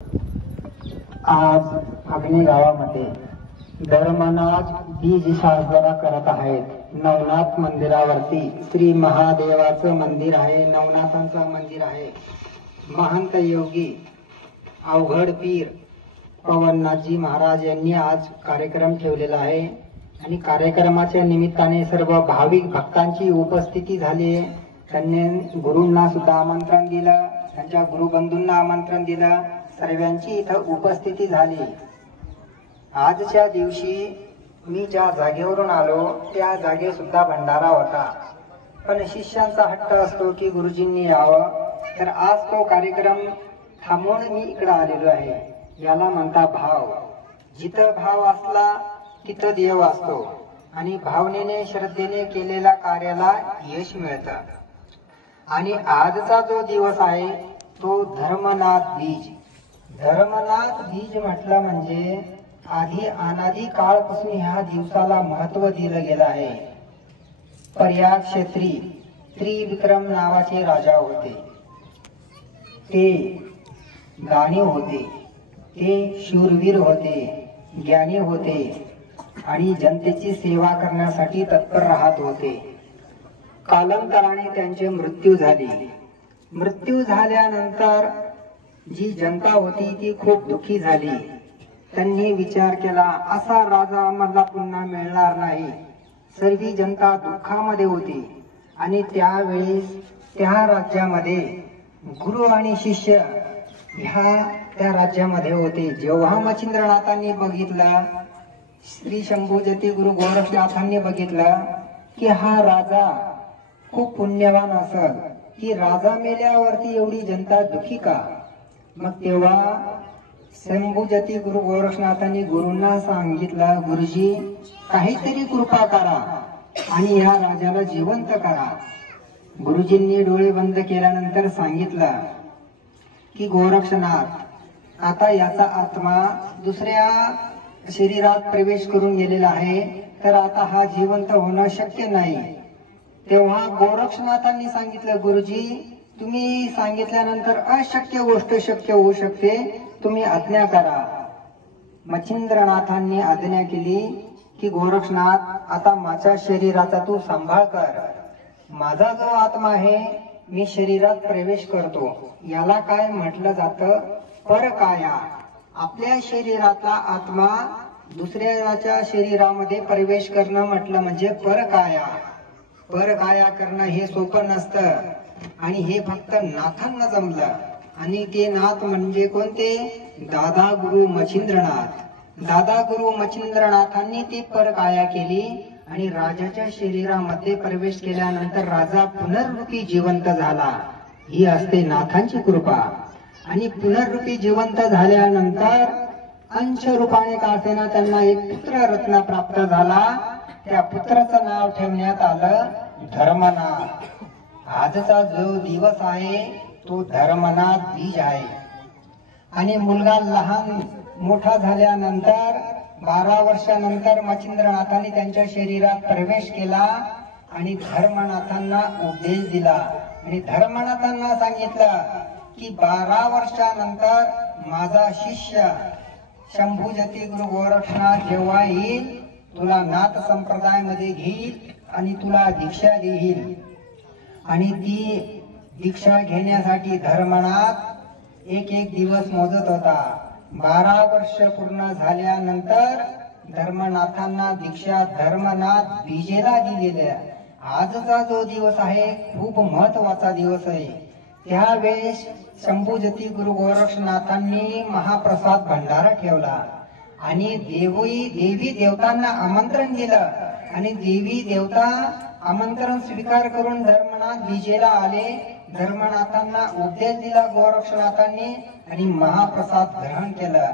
आज अग्नी गावामध्ये धर्मनाथ बीज साजरा करत आहेत. नवनाथ मंदिरावरती श्री महादेवाचं मंदिर आहे, नवनाथांचं मंदिर आहे. महंत योगी अवघड पीर पवननाथजी महाराज यांनी आज कार्यक्रम ठेवलेला आहे आणि कार्यक्रमाच्या निमित्ताने सर्व भाविक भक्तांची उपस्थिती झाली आहे. त्यांनी गुरूंना सुद्धा आमंत्रण दिलं, त्यांच्या गुरुबंधूंना आमंत्रण दिलं. सर्वांची इथं उपस्थिती झाली. आजच्या दिवशी मी ज्या जागेवरून आलो त्या जागे सुद्धा भंडारा होता, पण शिष्यांचा हट्ट असतो की गुरुजींनी यावं, तर आज तो कार्यक्रम थांबवून मी इकडे आलेलो आहे. याला म्हणता भाव. जिथं भाव असला तिथं देव असतो आणि भावनेने श्रद्धेने केलेल्या कार्याला यश मिळतं. आणि आजचा जो दिवस आहे तो धर्मनाथ बीज. धर्मनाथ बीज म्हटलं म्हणजे आधी अनादी काळपासून ह्या दिवसाला महत्व दिलं गेलं आहे. प्रयाग क्षेत्री त्रिविक्रम नावाचे राजा होते. ते दानी होते, ते शूरवीर होते, ज्ञानी होते आणि जनतेची सेवा करण्यासाठी तत्पर राहत होते. कालांतराने त्यांची मृत्यू झाली. मृत्यू झाल्यानंतर जी जनता होती ती खूप दुःखी झाली. त्यांनी विचार केला, असा राजा आम्हाला पुन्हा मिळणार नाही. सर्व जनता दुःखामध्ये होती आणि त्यावेळेस त्या राज्यामध्ये गुरु आणि शिष्य त्या राज्यामध्ये होते. जेव्हा मच्छिंद्रनाथांनी बघितलं, श्री शंभूजती गुरु गोरक्षनाथांनी बघितलं की हा राजा खूप पुण्यवान असेल, की राजा मेल्यावरती एवढी जनता दुःखी का? मग तेव्हा शंभूजती गुरु गोरक्षनाथांनी गुरूंना सांगितलं, गुरुजी काहीतरी कृपा करा आणि या राजाला जिवंत करा. गुरुजींनी डोळे बंद केल्यानंतर सांगितलं की गोरक्षनाथ, आता याचा आत्मा दुसऱ्या शरीरात प्रवेश करून गेलेला आहे, तर आता हा जिवंत होणं शक्य नाही. तेव्हा गोरक्षनाथांनी सांगितलं, गुरुजी तुम्ही सांगितल्यानंतर अशक्य गोष्ट शक्य होऊ शकते, तुम्ही आज्ञा करा. मच्छिंद्रनाथांनी आज्ञा केली की गोरक्षनाथ, आता माझ्या शरीराचा तू सांभाळ कर. माझा जो आत्मा आहे मी शरीरात प्रवेश करतो. याला काय म्हटलं जातं? परकाया. आपल्या शरीरातला आत्मा दुसऱ्याच्या शरीरामध्ये प्रवेश करणं म्हटलं म्हणजे परकाया. परकाया करणं हे सोपं नसतं आणि हे फक्त नाथांना जमलं. आणि ते नाथ म्हणजे कोणते? दादा गुरु मच्छिंद्रनाथ. दादा गुरु मच्छिंद्रनाथांनी ती परकाया केली आणि राजाच्या शरीरामध्ये प्रवेश केल्यानंतर राजा पुनर्रूपी जिवंत झाला. ही असते नाथांची कृपा. आणि पुनर्रूपी जिवंत झाल्यानंतर अंश रूपाने का असेना त्यांना एक पुत्र रत्न प्राप्त झाला. त्या पुत्राचं नाव ठेवण्यात आलं धर्मनाथ. आजचा जो दिवस आहे तो धर्मनाथ बीज आहे. आणि मुलगा लहान मोठा झाल्यानंतर 12 वर्षानंतर मच्छिंद्रनाथांनी त्यांच्या शरीरात प्रवेश केला आणि धर्मनाथांना उपदेश दिला. आणि धर्मनाथांना सांगितलं की 12 वर्षानंतर माझा शिष्य शंभूजती गुरु गोरक्षनाथ जेव्हा येईल, तुला नाथ संप्रदायामध्ये घेईल आणि तुला दीक्षा देईल. आणि ती दीक्षा घेण्यासाठी धर्मनाथ एक एक दिवस मोजत होता. 12 वर्ष पूर्ण झाल्यानंतर धर्मनाथांना दीक्षा धर्मनाथ बीजेला दिलेल्या. आजचा जो दिवस आहे खूप महत्वाचा दिवस आहे. त्यावेळेस शंभूजती गुरु गोरक्षनाथांनी महाप्रसाद भंडारा ठेवला आणि देवी देवतांना आमंत्रण दिलं. आणि देवी देवता आमंत्रण स्वीकार करून धर्मनाथ बीजेला आले. धर्मनाथांना उपदेश दिला गोरक्षनाथांनी आणि महाप्रसाद ग्रहण केलं.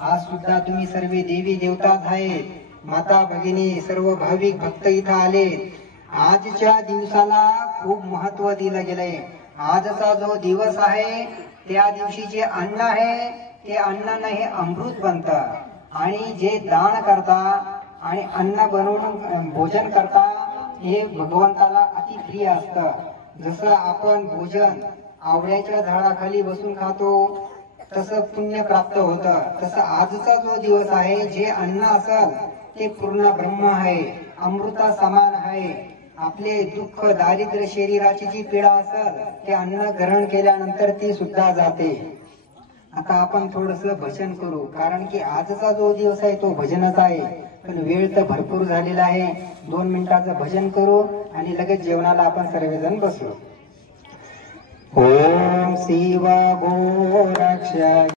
आज सुद्धा तुम्ही सर्व देवी देवताच आहेत, माता भगिनी सर्व भाविक भक्त इथं आले. आजच्या दिवसाला खूप महत्व दिलं गेलंय. आजचा जो दिवस आहे त्या दिवशी जे अन्न आहे ते अन्न हे अमृत बनतं. आणि जे दान करता आणि अन्न बनवून भोजन करता हे भगवंताला अति प्रिय असतं. जसं आपण भोजन आवळ्याच्या झाडाखाली बसून खातो, तसं पुण्य प्राप्त होतं. तसं आजचा जो दिवस आहे, जे अन्न असल ते पूर्ण ब्रह्म आहे, अमृता समान आहे. आपले दुःख दारिद्र्य शरीराची जी पीडा असल ते अन्न ग्रहण केल्यानंतर ती सुद्धा जाते. आता आपण थोडस भजन करू, कारण की आजचा जो दिवस आहे तो भजनच आहे. पण वेळ तर भरपूर झालेला आहे. 2 मिनिटाचं भजन करू आणि लगेच जेवणाला आपण सर्वजण बसू. ओम शिव गोरक्ष